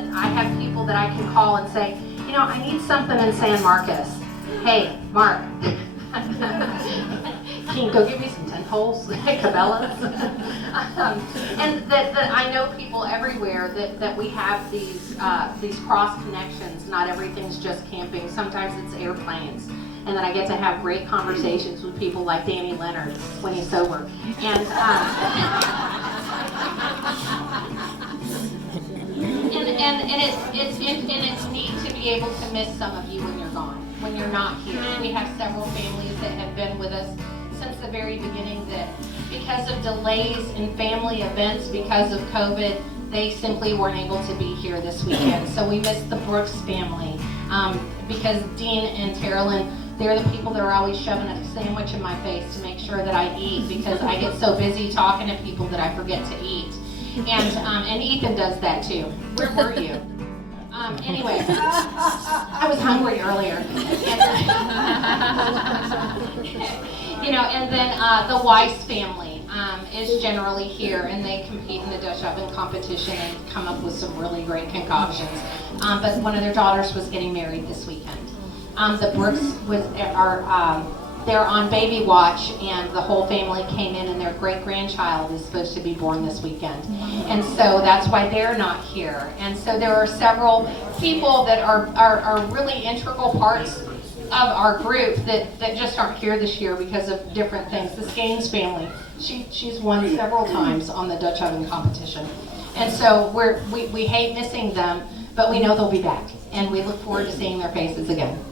that I have people that I can call and say, you know, I need something in San Marcos. Hey, Mark, can you go get me some tent poles, Cabela's? And that I know people everywhere that we have these cross connections. Not everything's just camping. Sometimes it's airplanes. And then I get to have great conversations with people like Danny Leonard when he's sober. And it's neat to be able to miss some of you when you're gone, when you're not here. We have several families that have been with us since the very beginning that because of delays in family events because of COVID, they simply weren't able to be here this weekend. So we missed the Brooks family because Dean and Terrellyn, they're the people that are always shoving a sandwich in my face to make sure that I eat because I get so busy talking to people that I forget to eat. And Ethan does that too. Where were you? Anyway, I was hungry earlier. You know, and then the Weiss family is generally here, and they compete in the Dutch oven competition and come up with some really great concoctions. But one of their daughters was getting married this weekend. The Brooks they're on baby watch, and the whole family came in, and their great-grandchild is supposed to be born this weekend. And so that's why they're not here. And so there are several people that are really integral parts of our group that just aren't here this year because of different things. The Skanes family, she's won several times on the Dutch oven competition. And so we hate missing them, but we know they'll be back. And we look forward to seeing their faces again.